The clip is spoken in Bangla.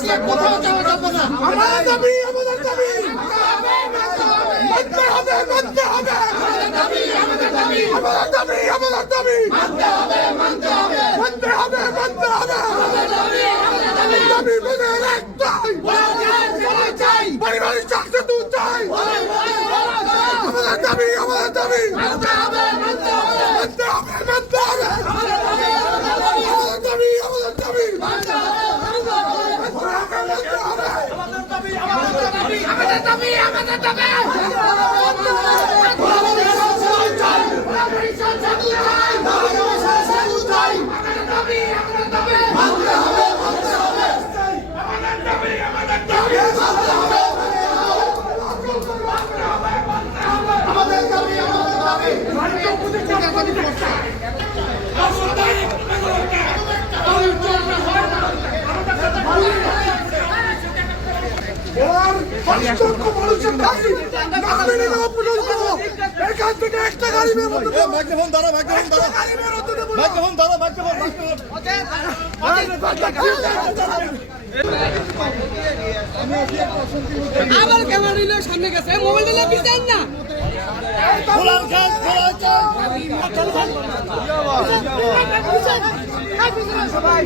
রাস্তা কোথাও যাওয়া যাবে না। আমাদের দাবি মানতে হবে, মানতে হবে। আমাদের দাবি মানতে হবে, মানতে হবে। দাবি মেনে একটাই, পারিবারিক চাকরি তুই চাই। আমাদের দাবি মানতে হবে, মানতে হবে। আমাদের দাবি মানতে হবে। এখান থেকে একটা গাড়ি বের হতে দেবো। মাইক্রোফোন দাঁড়া। আবার ক্যামেরা নিলে সামনে গেছে, মোবাইল নিলে পিছান না। সবাই